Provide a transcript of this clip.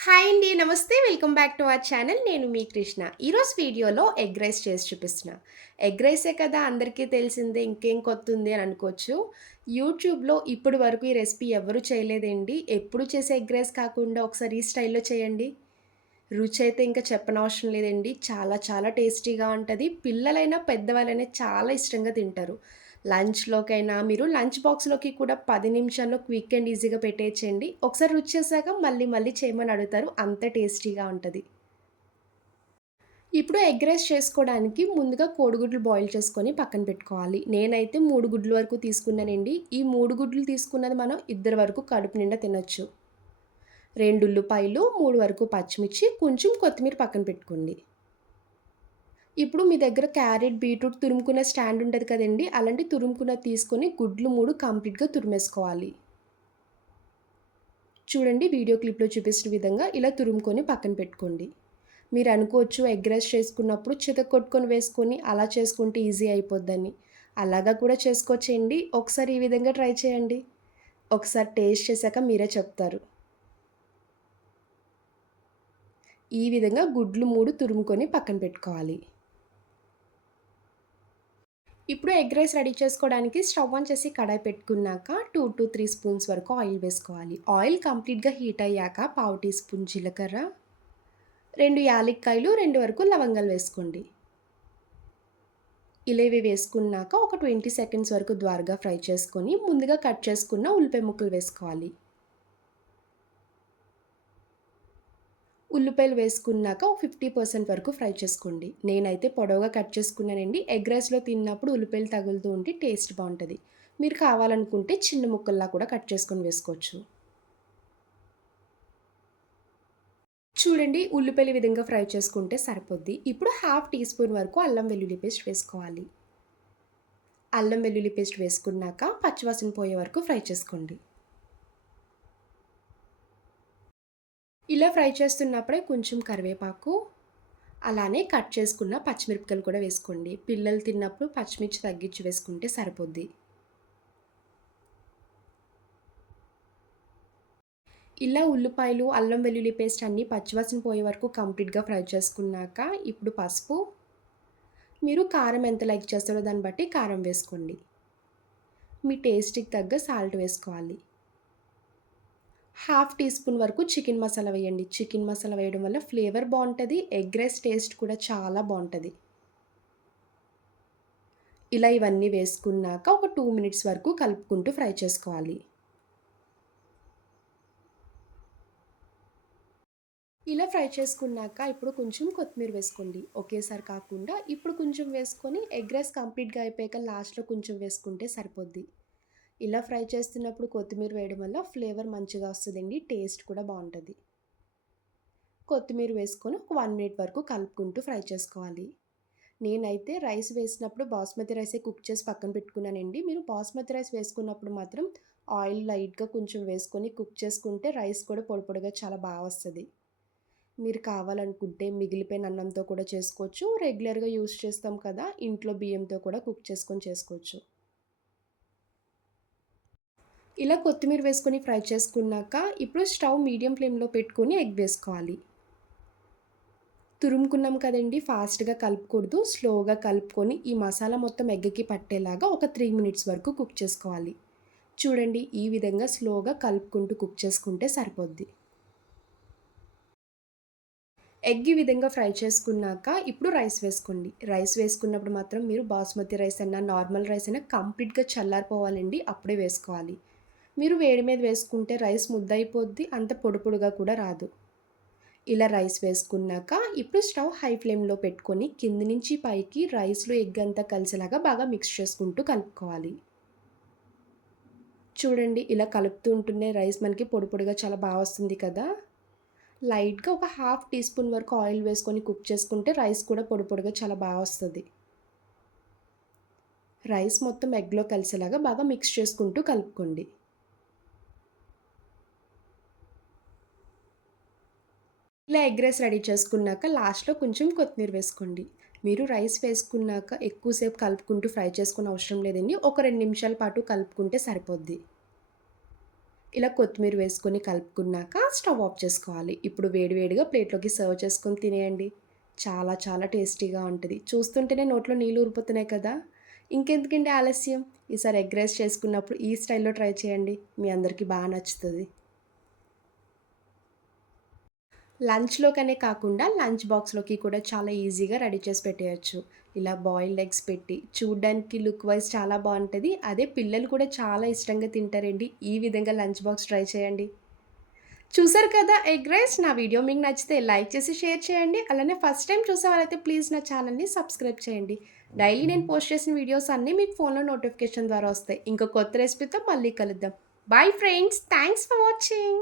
Hi అండి. నమస్తే. Welcome back to our channel. నేను మీ కృష్ణ. ఈరోజు వీడియోలో ఎగ్ రైస్ చేసి చూపిస్తున్నా. ఎగ్ రైసే కదా అందరికీ తెలిసిందే ఇంకేం కొత్తుంది అని అనుకోవచ్చు. యూట్యూబ్‌లో ఇప్పటి వరకు ఈ రెసిపీ ఎవ్వరు చేయలేదండి. ఎప్పుడు చేసే ఎగ్ రైస్ కాకుండా ఒకసారి ఈ స్టైల్‌లో చేయండి. రుచి అయితే ఇంకా చెప్పనవసరం లేదండి. చాలా చాలా టేస్టీగా ఉంటుంది పిల్లలైనా, పెద్దవాళ్ళైనా చాలా ఇష్టంగా తింటారు. లంచ్‌లోకైనా మీరు లంచ్ బాక్స్‌లోకి కూడా పది నిమిషాల్లో క్విక్ అండ్ ఈజీగా పెట్టేయచ్చండి. ఒకసారి రుచి చేశాక మళ్ళీ మళ్ళీ చేయమని అడుగుతారు. అంత టేస్టీగా ఉంటుంది ఇప్పుడు ఎగ్ రైస్ చేసుకోవడానికి ముందుగా కోడిగుడ్లు బాయిల్ చేసుకొని పక్కన పెట్టుకోవాలి. నేనైతే మూడు గుడ్లు వరకు తీసుకున్నానండి. ఈ మూడు గుడ్లు తీసుకున్నది మనం ఇద్దరి వరకు కడుపు నిండా తినొచ్చు. రెండు ఉల్లిపాయలు, మూడు వరకు పచ్చిమిర్చి, కొంచెం కొత్తిమీర పక్కన పెట్టుకోండి. ఇప్పుడు మీ దగ్గర క్యారెట్, బీట్రూట్ తురుముకునే స్టాండ్ ఉంటుంది కదండి అలాంటి తురుముకున్న తీసుకొని గుడ్లు మూడు కంప్లీట్‌గా తురిమేసుకోవాలి. చూడండి వీడియో క్లిప్‌లో చూపించిన విధంగా ఇలా తురుముకొని పక్కన పెట్టుకోండి. మీరు అనుకోవచ్చు ఎగ్ రైస్ చేసుకున్నప్పుడు చితక్కొట్టుకొని వేసుకొని అలా చేసుకుంటే ఈజీ అయిపోద్దని. అలాగా కూడా చేసుకోవచ్చండి. ఒకసారి ఈ విధంగా ట్రై చేయండి. ఒకసారి టేస్ట్ చేశాక మీరే చెప్తారు. ఈ విధంగా గుడ్లు మూడు తురుముకొని పక్కన పెట్టుకోవాలి. ఇప్పుడు ఎగ్ రైస్ రెడీ చేసుకోవడానికి స్టవ్ ఆన్ చేసి కడాయి పెట్టుకున్నాక 2-3 స్పూన్స్ వరకు ఆయిల్ వేసుకోవాలి. ఆయిల్ కంప్లీట్‌గా హీట్ అయ్యాక పావు టీ స్పూన్ జీలకర్ర, రెండు యాలక్కాయలు, రెండు వరకు లవంగాలు వేసుకోండి. ఇలా ఇవి వేసుకున్నాక ఒక 20 సెకండ్స్ వరకు ద్వారగా ఫ్రై చేసుకొని ముందుగా కట్ చేసుకున్న ఉల్లిపాయ ముక్కలు వేసుకోవాలి. ఉల్లిపాయలు వేసుకున్నాక ఒక 50% వరకు ఫ్రై చేసుకోండి. నేనైతే పొడవుగా కట్ చేసుకున్నానండి. ఎగ్ రైస్‌లో తిన్నప్పుడు ఉల్లిపాయలు తగులుతూ ఉంటే టేస్ట్ బాగుంటుంది మీరు కావాలనుకుంటే చిన్న ముక్కల్లా కూడా కట్ చేసుకొని వేసుకోవచ్చు. చూడండి ఉల్లిపాయలు విధంగా ఫ్రై చేసుకుంటే సరిపోద్ది. ఇప్పుడు హాఫ్ టీ స్పూన్ వరకు అల్లం వెల్లుల్లి పేస్ట్ వేసుకోవాలి. అల్లం వెల్లుల్లి పేస్ట్ వేసుకున్నాక పచ్చివాసన పోయే వరకు ఫ్రై చేసుకోండి. ఇలా ఫ్రై చేస్తున్నప్పుడే కొంచెం కరివేపాకు, అలానే కట్ చేసుకున్న పచ్చిమిరపకాయలు కూడా వేసుకోండి. పిల్లలు తిన్నప్పుడు పచ్చిమిర్చి తగ్గించి వేసుకుంటే సరిపోద్ది. ఇలా ఉల్లిపాయలు, అల్లం వెల్లుల్లి పేస్ట్ అన్నీ పచ్చివాసన పోయే వరకు కంప్లీట్‌గా ఫ్రై చేసుకున్నాక ఇప్పుడు పసుపు, మీరు కారం ఎంత లైక్ చేస్తారో దాన్ని బట్టి కారం వేసుకోండి. మీ టేస్ట్‌కి తగ్గ సాల్ట్ వేసుకోవాలి. హాఫ్ టీ స్పూన్ వరకు చికెన్ మసాలా వేయండి. చికెన్ మసాలా వేయడం వల్ల ఫ్లేవర్ బాగుంటుంది ఎగ్ రైస్ టేస్ట్ కూడా చాలా బాగుంటుంది ఇలా ఇవన్నీ వేసుకున్నాక ఒక టూ మినిట్స్ వరకు కలుపుకుంటూ ఫ్రై చేసుకోవాలి. ఇలా ఫ్రై చేసుకున్నాక ఇప్పుడు కొంచెం కొత్తిమీర వేసుకోండి. ఒకేసారి కాకుండా ఇప్పుడు కొంచెం వేసుకొని ఎగ్ రైస్ కంప్లీట్‌గా అయిపోయాక లాస్ట్‌లో కొంచెం వేసుకుంటే సరిపోద్ది. ఇలా ఫ్రై చేస్తున్నప్పుడు కొత్తిమీర వేయడం వల్ల ఫ్లేవర్ మంచిగా వస్తుందండి టేస్ట్ కూడా బాగుంటుంది కొత్తిమీర వేసుకొని ఒక వన్ మినిట్ వరకు కలుపుకుంటూ ఫ్రై చేసుకోవాలి. నేనైతే రైస్ వేసినప్పుడు బాస్మతి రైసే కుక్ చేసి పక్కన పెట్టుకున్నానండి. మీరు బాస్మతి రైస్ వేసుకున్నప్పుడు మాత్రం ఆయిల్ లైట్‌గా కొంచెం వేసుకొని కుక్ చేసుకుంటే రైస్ కూడా పొడి పొడిగా చాలా బాగా వస్తుంది మీరు కావాలనుకుంటే మిగిలిపోయిన అన్నంతో కూడా చేసుకోవచ్చు. రెగ్యులర్‌గా యూజ్ చేస్తాం కదా! ఇంట్లో బియ్యంతో కూడా కుక్ చేసుకొని చేసుకోవచ్చు. ఇలా కొత్తిమీర వేసుకొని ఫ్రై చేసుకున్నాక ఇప్పుడు స్టవ్ మీడియం ఫ్లేమ్‌లో పెట్టుకొని ఎగ్ వేసుకోవాలి. తురుముకున్నాం కదండీ! ఫాస్ట్‌గా కలుపకూడదు. స్లోగా కలుపుకొని ఈ మసాలా మొత్తం ఎగ్‌కి పట్టేలాగా ఒక త్రీ మినిట్స్ వరకు కుక్ చేసుకోవాలి. చూడండి ఈ విధంగా స్లోగా కలుపుకుంటూ కుక్ చేసుకుంటే సరిపోద్ది. ఎగ్ ఈ విధంగా ఫ్రై చేసుకున్నాక ఇప్పుడు రైస్ వేసుకోండి. రైస్ వేసుకున్నప్పుడు మాత్రం మీరు బాస్మతి రైస్ అయినా, నార్మల్ రైస్ అయినా కంప్లీట్‌గా చల్లారిపోవాలండి. అప్పుడే వేసుకోవాలి. మీరు వేడి మీద వేసుకుంటే రైస్ ముద్దయిపోద్ది. అంత పొడి పొడిగా కూడా రాదు. ఇలా రైస్ వేసుకున్నాక ఇప్పుడు స్టవ్ హై ఫ్లేమ్‌లో పెట్టుకొని కింది నుంచి పైకి రైస్‌లో ఎగ్ అంతా కలిసేలాగా బాగా మిక్స్ చేసుకుంటూ కలుపుకోవాలి. చూడండి ఇలా కలుపుతూ ఉంటుండే రైస్ మనకి పొడి పొడిగా చాలా బాగా వస్తుంది కదా! లైట్‌గా ఒక హాఫ్ టీ స్పూన్ వరకు ఆయిల్ వేసుకొని కుక్ చేసుకుంటే రైస్ కూడా పొడి పొడిగా చాలా బాగా వస్తుంది రైస్ మొత్తం ఎగ్‌లో కలిసేలాగా బాగా మిక్స్ చేసుకుంటూ కలుపుకోండి. ఇలా ఎగ్ రైస్ రెడీ చేసుకున్నాక లాస్ట్‌లో కొంచెం కొత్తిమీర వేసుకోండి. మీరు రైస్ వేసుకున్నాక ఎక్కువసేపు కలుపుకుంటూ ఫ్రై చేసుకోనవసరం లేదండి. ఒక రెండు నిమిషాల పాటు కలుపుకుంటే సరిపోద్ది. ఇలా కొత్తిమీర వేసుకొని కలుపుకున్నాక స్టవ్ ఆఫ్ చేసుకోవాలి. ఇప్పుడు వేడివేడిగా ప్లేట్లోకి సర్వ్ చేసుకొని తినేయండి. చాలా చాలా టేస్టీగా ఉంటుంది. చూస్తుంటేనే నోట్లో నీళ్ళు ఊరిపోతున్నాయి కదా. ఇంకెందుకండి ఆలస్యం? ఈసారి ఎగ్ రైస్ చేసుకున్నప్పుడు ఈ స్టైల్లో ట్రై చేయండి. మీ అందరికీ బాగా నచ్చుతుంది. లంచ్లోకనే కాకుండా లంచ్ బాక్స్లోకి కూడా చాలా ఈజీగా రెడీ చేసి పెట్టేయచ్చు. ఇలా బాయిల్డ్ ఎగ్స్ పెట్టి చూడ్డానికి లుక్ వైజ్ చాలా బాగుంటుంది. అదే పిల్లలు కూడా చాలా ఇష్టంగా తింటారండి. ఈ విధంగా లంచ్ బాక్స్ ట్రై చేయండి. చూసారు కదా ఎగ్ రైస్? నా వీడియో మీకు నచ్చితే లైక్ చేసి షేర్ చేయండి. అలానే ఫస్ట్ టైం చూసే వాళ్ళైతే ప్లీజ్ నా ఛానల్ని సబ్స్క్రైబ్ చేయండి. డైలీ నేను పోస్ట్ చేసిన వీడియోస్ అన్నీ మీకు ఫోన్లో నోటిఫికేషన్ ద్వారా వస్తాయి. ఇంకో కొత్త రెసిపీతో మళ్ళీ కలుద్దాం. Bye friends! Thanks for watching!